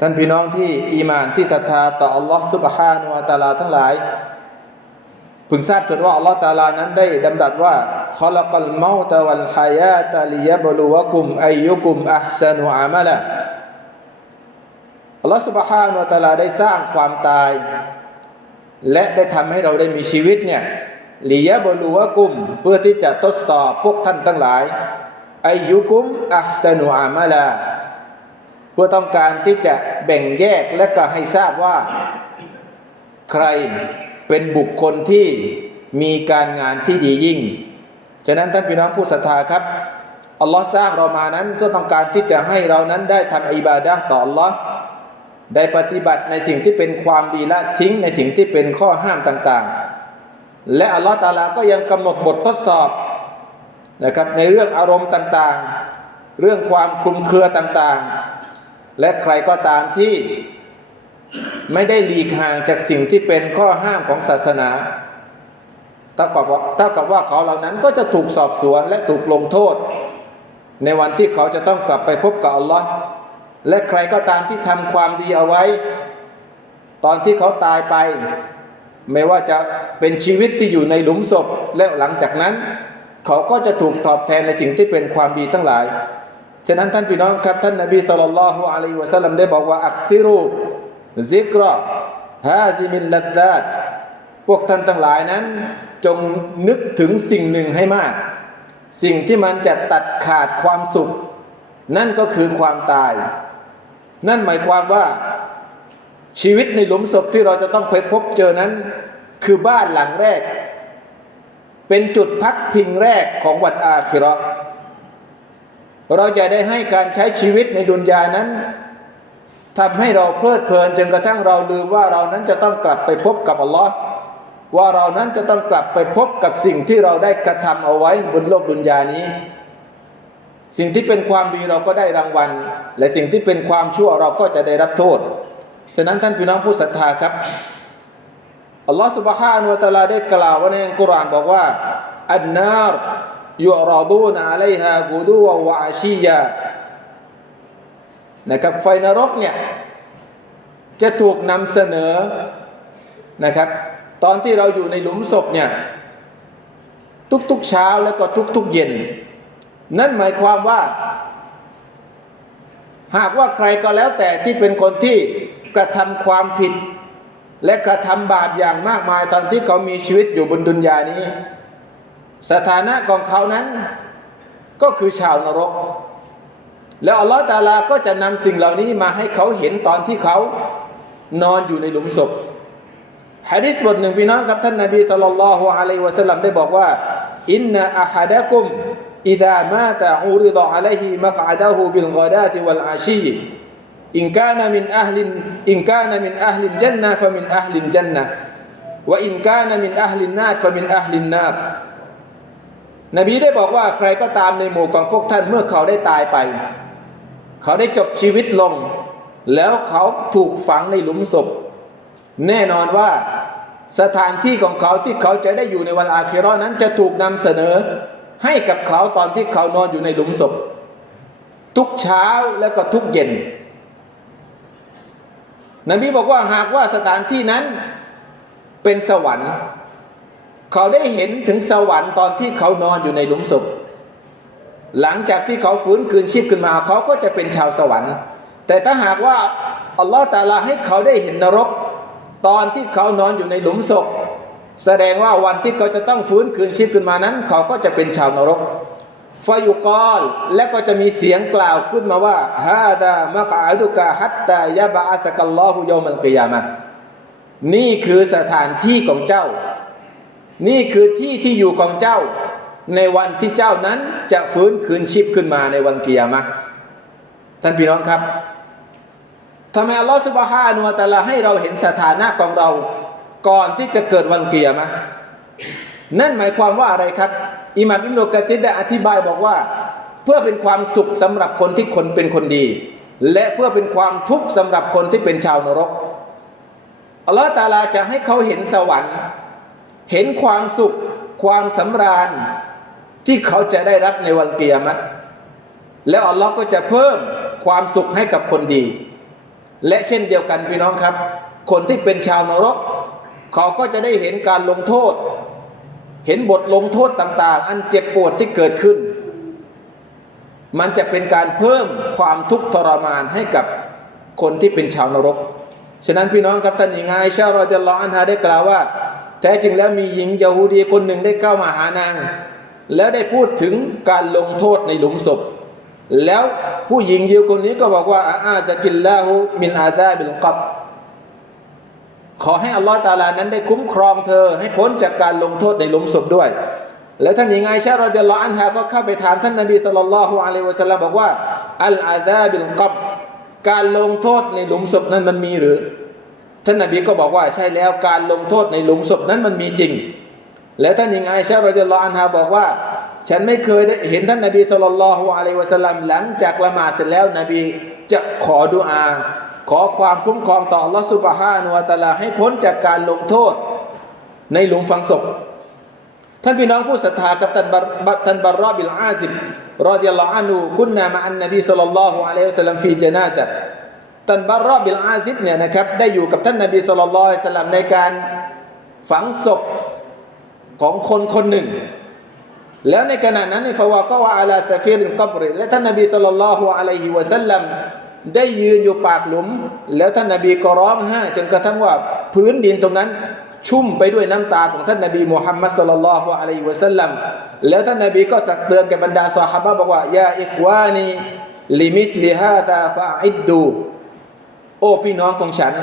ท่านพี่น้องที่อีมานที่ศรัทธาต่ออัลลอฮ์สุบฮานุวะตาลาทั้งหลายพึงทราบเถิดว่าอัลลอฮ์ตาลานั้นได้ดำรัสว่าขลักัลเมาตะวัลฮายาตะลิยบลูวะกุมอายุกุมอัพซานุอามะละอัลลอฮ์สุบฮานุวะตาลาได้สร้างความตาย และได้ทำให้เราได้มีชีวิตเนี่ยลิยบลูวะกุมเพื่อที่จะทดสอบพวกท่านทั้งหลายอายุกุมอัพซานุอามะละเพื่อต้องการที่จะ แบ่งแยกและก็ให้ทราบว่าใครเป็นบุคคลที่มีการงานที่ดียิ่ง ฉะนั้นท่านพี่น้องผู้ศรัทธาครับอัลลอฮ์สร้างเรามานั้นก็ต้องการที่จะให้เรานั้นได้ทำอิบาดะต่ออัลลอฮ์ได้ปฏิบัติในสิ่งที่เป็นความดีละทิ้งในสิ่งที่เป็นข้อห้ามต่างๆ และอัลลอฮ์ตาลาก็ยังกำหนดบททดสอบนะครับในเรื่องอารมณ์ต่างๆ เรื่องความคลุมเครือต่างๆ และใครก็ตามที่ไม่ได้หลีกห่างจากสิ่งที่เป็นข้อห้ามของศาสนาเท่ากับว่าเท่ากับว่าเขาเหล่านั้นก็จะถูกสอบสวนและถูกลงโทษ ในวันที่เขาจะต้องกลับไปพบกับอัลลอฮ์และใครก็ตามที่ทำความดีเอาไว้ ตอนที่เขาตายไป ไม่ว่าจะเป็นชีวิตที่อยู่ในหลุมศพและหลังจากนั้น เขาก็จะถูกตอบแทนในสิ่งที่เป็นความดีทั้งหลาย ฉะนั้นท่านพี่น้องครับท่านนบีสุลต่านละฮ์อะลัยฮิวะสัลลัมได้บอกว่าอักซิรูซิกรอฮาซิมินลัดซาตพวกท่านทั้งหลายนั้น จงนึกถึงสิ่งหนึ่งให้มาก สิ่งที่มันจะตัดขาดความสุข นั่นก็คือความตาย นั่นหมายความว่าชีวิตในหลุมศพที่เราจะต้องไปพบเจอนั้น คือบ้านหลังแรก เป็นจุดพักพิงแรกของวันอาคิเราะ เราจะได้ให้การใช้ชีวิตในดุนยานั้นทำให้เราเพลิดเพลินจนกระทั่งเราลืมว่าเรานั้นจะต้องกลับไปพบกับอัลลอฮ์ว่าเรานั้นจะต้องกลับไปพบกับสิ่งที่เราได้กระทำเอาไว้บนโลกดุนยานี้ สิ่งที่เป็นความดีเราก็ได้รางวัล และสิ่งที่เป็นความชั่วเราก็จะได้รับโทษ ฉะนั้นท่านพี่น้องผู้ศรัทธาครับอัลลอฮ์สุบฮานุตะลาได้กล่าวไว้ในอัลกุรอานบอกว่าอันนาร ยุรอดูนอะลัยฮากูดูวะอาชียานะครับไฟนรกเนี่ยจะถูกนำเสนอนะครับ ตอนที่เราอยู่ในหลุมศพเนี่ยทุกๆเช้าแล้วก็ทุกๆเย็น นั่นหมายความว่า หากว่าใครก็แล้วแต่ที่เป็นคนที่กระทำความผิด และกระทำบาปอย่างมากมายตอนที่เขามีชีวิตอยู่บนดุนยานี้ สถานะของเขานั้นก็คือชาวนรก แล้วอัลลอฮฺตาลาก็จะนำสิ่งเหล่านี้มาให้เขาเห็นตอนที่เขานอนอยู่ในหลุมศพฮะดิษบทหนึ่งพี่น้องครับท่านนบีสัลลัลลอฮุอะลัยฮิวะสัลลัมได้บอกว่าอินนาอะฮัดะกุมอิดามาตะอูริดะอะลัยฮิมักอะดะฮูบิลกอดาติวัลอาชีอินกานะมินอัลลินอินกานะมินอัลลินจันนะฟะมินอัลลินจันนะวะอินกานะมินอัลลินนาฟะมินอัลลินนาร์ นบีได้บอกว่าใครก็ตามในหมู่ของพวกท่านเมื่อเขาได้ตายไป เขาได้จบชีวิตลง แล้วเขาถูกฝังในหลุมศพ แน่นอนว่าสถานที่ของเขาที่เขาจะได้อยู่ในวันอาเครอนั้นจะถูกนำเสนอให้กับเขาตอนที่เขานอนอยู่ในหลุมศพ ทุกเช้าแล้วก็ทุกเย็น นบีบอกว่าหากว่าสถานที่นั้นเป็นสวรรค์ เขาได้เห็นถึงสวรรค์ตอนที่เขานอนอยู่ในหลุมศพ หลังจากที่เขาฟื้นคืนชีพขึ้นมา เขาก็จะเป็นชาวสวรรค์ แต่ถ้าหากว่าอัลลอฮฺตาลาให้เขาได้เห็นนรก ตอนที่เขานอนอยู่ในหลุมศพ แสดงว่าวันที่เขาจะต้องฟื้นคืนชีพขึ้นมานั้น เขาก็จะเป็นชาวนรกฟายุกอลและก็จะมีเสียงกล่าวขึ้นมาว่าฮาดามะกาดุกะฮัตตายะบะอัสกัลลอฮุยอมัลกิยามะนี่คือสถานที่ของเจ้า นี่คือที่ที่อยู่ของเจ้า ในวันที่เจ้านั้นจะฟื้นคืนชีพขึ้นมาในวันเกิยามะท่านพี่น้องครับทำไมอัลลอฮฺสุบฮานุวะตะลาให้เราเห็นสถานะของเรา ก่อนที่จะเกิดวันเกิยามะนั่นหมายความว่าอะไรครับอิหม่ามอิมนุกะซิดได้อธิบายบอกว่า เพื่อเป็นความสุขสำหรับคนที่คนเป็นคนดี และเพื่อเป็นความทุกข์สำหรับคนที่เป็นชาวนรกอัลลอฮฺตาลาจะให้เขาเห็นสวรรค์ เห็นความสุขความสำราญที่เขาจะได้รับในวันเกียรติแล้วอัลลอฮ์ก็จะเพิ่มความสุขให้กับคนดี และเช่นเดียวกันพี่น้องครับ คนที่เป็นชาวนรก เขาก็จะได้เห็นการลงโทษ เห็นบทลงโทษต่างๆ อันเจ็บปวดที่เกิดขึ้น มันจะเป็นการเพิ่มความทุกข์ทรมานให้กับคนที่เป็นชาวนรก ฉะนั้นพี่น้องครับท่านหญิงไอชารอจะลออันฮาได้กล่าวว่า แท้จริงแล้วมีหญิงยาฮูดีคนหนึ่งได้เข้ามาหานาง แล้วได้พูดถึงการลงโทษในหลุมศพ แล้วผู้หญิงยิวคนนี้ก็บอกว่าอาจะกินลาหูมินอาซาบิลกับขอให้อัลลอฮฺตาลานั้นได้คุ้มครองเธอให้พ้นจากการลงโทษในหลุมศพด้วย แล้วท่านหญิงไอชารอจะลออันฮาก็เข้าไปถามท่านนบีสุลต่านละฮ์อะลัยฮิวะสัลลัมบอกว่าอัลอาซาบิลกับการลงโทษในหลุมศพนั้นมันมีหรือ ท่านนบีก็บอกว่าใช่แล้วการลงโทษในหลุมศพนั้นมันมีจริง แล้วท่านหญิงไอชาเรอจะลออันฮาบอกว่า ฉันไม่เคยได้เห็นท่านนบีสุลต่านละฮ์อะลัยวะสัลลัมหลังจากละหมาดเสร็จแล้วนบีจะขอดุอา ขอความคุ้มครองต่อลอสุบฮานุวะตะอาลาให้พ้นจากการลงโทษในหลุมฝังศพ ท่านพี่น้องผู้ศรัทธากับท่านบัรท่านบารรอบิลอาซิบรอดิยัลลอฮุอันฮุกุนนามาอันนบีศ็อลลัลลอฮุอะลัยวะสัลลัมฟีเจนาซะ ท่านบารอบิลอาซิบเนี่ยนะครับได้อยู่กับท่านนบีศ็อลลัลลอฮุลัยฮิวะสัลลัมในการฝังศพของคนคนหนึ่ง แล้วในขณะนั้นในฟาวาก็ว่าอาลาซาฟีรินกับริและท่านนบีศ็อลลัลลอฮุอะลัยฮิวะสัลลัมได้ยืนอยู่ปากหลุม แล้วท่านนบีก็ร้องไห้จนกระทั่งว่าพื้นดินตรงนั้นชุ่มไปด้วยน้ำตาของท่านนบีมุฮัมมัดสุลลัลลอฮุอะลัยฮิวะสัลลัมแล้วท่านนบีก็ตักเตือนแก่บรรดาซอฮาบะบอกว่ายาอิควานีลิมิสลิฮาตาฟาอิดดู โอ้พี่น้องของฉัน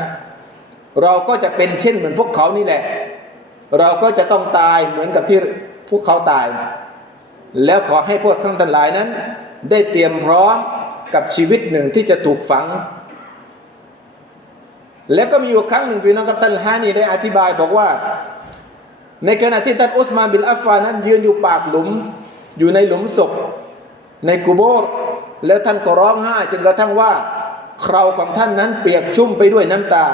เราก็จะเป็นเช่นเหมือนพวกเขานี่แหละ เราก็จะต้องตายเหมือนกับที่พวกเขาตาย แล้วขอให้พวกท่านทั้งหลายนั้น ได้เตรียมพร้อมกับชีวิตหนึ่งที่จะถูกฝัง แล้วก็มีอยู่ครั้งหนึ่งพี่น้องกับท่านฮานีได้อธิบายบอกว่า ในขณะที่ท่านอุสมานบินอัฟฟานั้นยืนอยู่ปากหลุม อยู่ในหลุมศพในกูโบรแล้วท่านก็ร้องไห้จนกระทั่งว่า คราของท่านนั้นเปียกชุ่มไปด้วยน้ำตา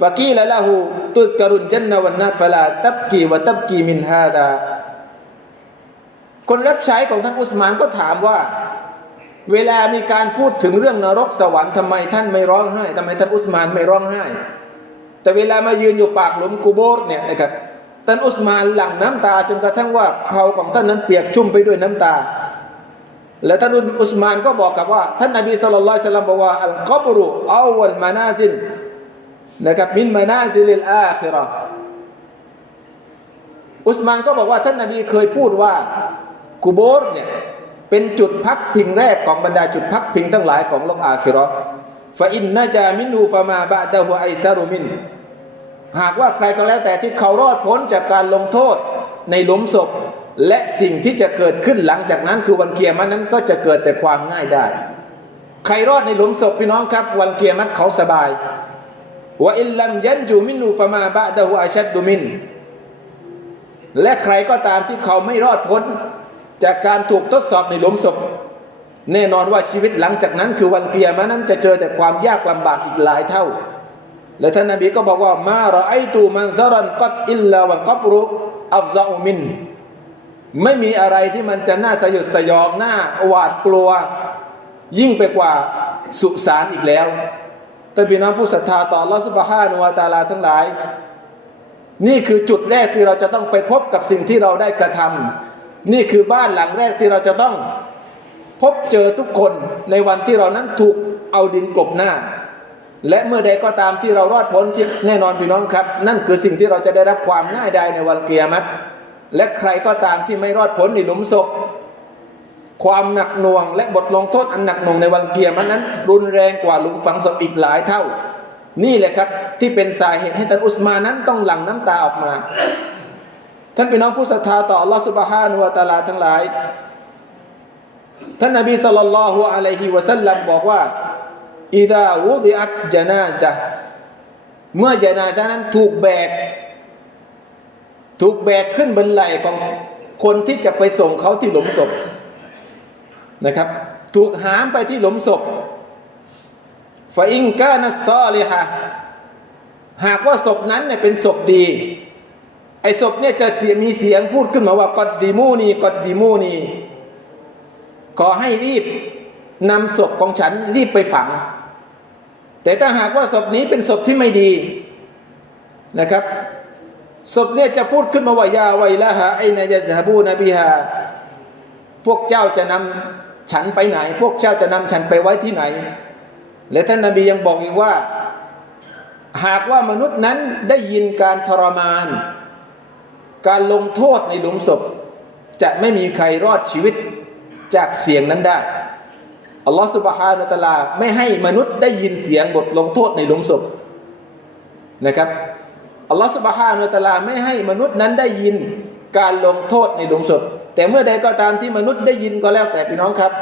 ฟากีละละหูตุสกรุนจันนวันนาฟลาตับกีวะตับกีมินฮาดาคนรับใช้ของท่านอุสมานก็ถามว่า เวลามีการพูดถึงเรื่องนรกสวรรค์ทำไมท่านไม่ร้องไห้ทำไมท่านอุสมานไม่ร้องไห้ แต่เวลามายืนอยู่ปากหลุมกูโบร์เนี่ยนะครับท่านอุสมานหลั่งน้ำตาจนกระทั่งว่าเขาของท่านนั้นเปียกชุ่มไปด้วยน้ำตา และท่านอุสมานก็บอกกับว่า ท่านนบีสุลต่านสัลลัมบอกว่าอัลกับรุอาวัลมานาซินนะครับมินมานาซิลิลอาคิราะห์อุสมานก็บอกว่าท่านนบีเคยพูดว่ากูโบร์เนี่ยเป็นจุดพักพิงแรกของบรรดาจุดพักพิงทั้งหลายของโลกอาคิราะห์ฟาอินนาจามินูฟามาบะดะฮุไอซารุมิน หากว่าใครก็แล้วแต่ที่เขารอดพ้นจากการลงโทษในหลุมศพ และสิ่งที่จะเกิดขึ้นหลังจากนั้นคือวันเกียรมันนั้นก็จะเกิดแต่ความง่ายได้ ใครรอดในหลุมศพพี่น้องครับ วันเกียรมัดเขาสบายว่าอิลลัมยันจูมินูฟามาบะดะฮุอาชัดดุมิน และใครก็ตามที่เขาไม่รอดพ้น จากการถูกทดสอบในหลุมศพ แน่นอนว่าชีวิตหลังจากนั้น คือวันเกียรมันนั้นจะเจอแต่ความยากลำบากอีกหลายเท่า และท่านนบีก็บอกว่ามาเราไอตูมันซารันกัดอิลลาวันกับรุอัฟซาอุมิน ไม่มีอะไรที่มันจะน่าสยดสยองน่าหวาดกลัว ยิ่งไปกว่าสุสานอีกแล้วแต่พี่น้องผู้ศรัทธาต่อลอสุบฮานุวาตาลาทั้งหลาย นี่คือจุดแรกที่เราจะต้องไปพบกับสิ่งที่เราได้กระทำนี่คือบ้านหลังแรกที่เราจะต้องพบเจอทุกคนในวันที่เรานั้นถูกเอาดินกลบหน้า และเมื่อใดก็ตามที่เรารอดพ้นที่แน่นอนพี่น้องครับ นั่นคือสิ่งที่เราจะได้รับความง่ายดายในวันเกียรติ และใครก็ตามที่ไม่รอดพ้นในหลุมศพ ความหนักหน่วง และบทลงโทษอันหนักหน่วงในวันเกียรตินั้น รุนแรงกว่าหลุมฝังศพอีกหลายเท่า นี่แหละครับที่เป็นสาเหตุให้ท่านอุสมานั้นต้องหลั่งน้ำตาออกมา ท่านพี่น้องผู้ศรัทธาต่อลอสุบฮานุวะตาลาทั้งหลาย ท่านนบีสัลลัลลอฮุอะลัยฮิวะสัลลัมบอกว่าอิดาวุดิอัตจนาซะเมื่อจนาซะนั้นถูกแบก ถูกแบกขึ้นบนไหล่ของคนที่จะไปส่งเขาที่หลุมศพนะครับ ถูกหามไปที่หลุมศพฟาอิงกานัสซอลิฮะหากว่าศพนั้นเนี่ยเป็นศพดี ไอ้ศพเนี่ยจะเสียมีเสียงพูดขึ้นมาว่ากอดดีมูนีกอดดีมูนีขอให้รีบนำศพของฉันรีบไปฝัง แต่ถ้าหากว่าศพนี้เป็นศพที่ไม่ดีนะครับ ศพเนี่ยจะพูดขึ้นมาว่ายาไวละฮะไอนายะซฮบูนบีฮาพวกเจ้าจะนำฉันไปไหน พวกเจ้าจะนำฉันไปไว้ที่ไหน และท่านนบียังบอกอีกว่า หากว่ามนุษย์นั้นได้ยินการทรมาน การลงโทษในหลุมศพ จะไม่มีใครรอดชีวิตจากเสียงนั้นได้อัลลอฮฺสุบฮานาตะลา ไม่ให้มนุษย์ได้ยินเสียงบทลงโทษในหลุมศพนะครับ อัลลอฮฺสุบฮานาตะลาไม่ให้มนุษย์นั้นได้ยินการลงโทษในหลุมศพแต่เมื่อใดก็ตามที่มนุษย์ได้ยินก็แล้วแต่พี่น้องครับ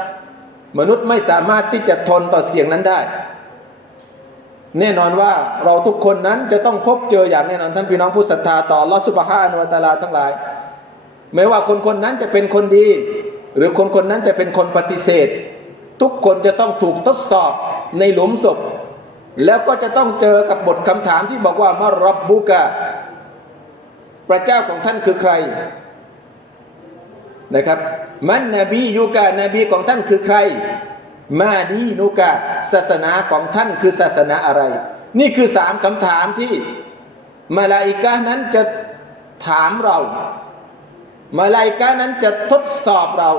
มนุษย์ไม่สามารถที่จะทนต่อเสียงนั้นได้ แน่นอนว่าเราทุกคนนั้นจะต้องพบเจออย่างแน่นอนท่านพี่น้องผู้ศรัทธาต่ออัลอสุบฮานาตะลาทั้งหลาย ไม่ว่าคนคนนั้นจะเป็นคนดี หรือคนคนนั้นจะเป็นคนปฏิเสธ ทุกคนจะต้องถูกทดสอบในหลุมศพ แล้วก็จะต้องเจอกับบทคำถามที่บอกว่ามารับบุกะพระเจ้าของท่านคือใครนะครับ มันนบียูกะนบีของท่านคือใคร มาดีนุกะศาสนาของท่านคือศาสนาอะไร นี่คือสามคำถามที่มาลาอิกะห์นั้นจะถามเรา มาลาอิกะห์นั้นจะทดสอบเรา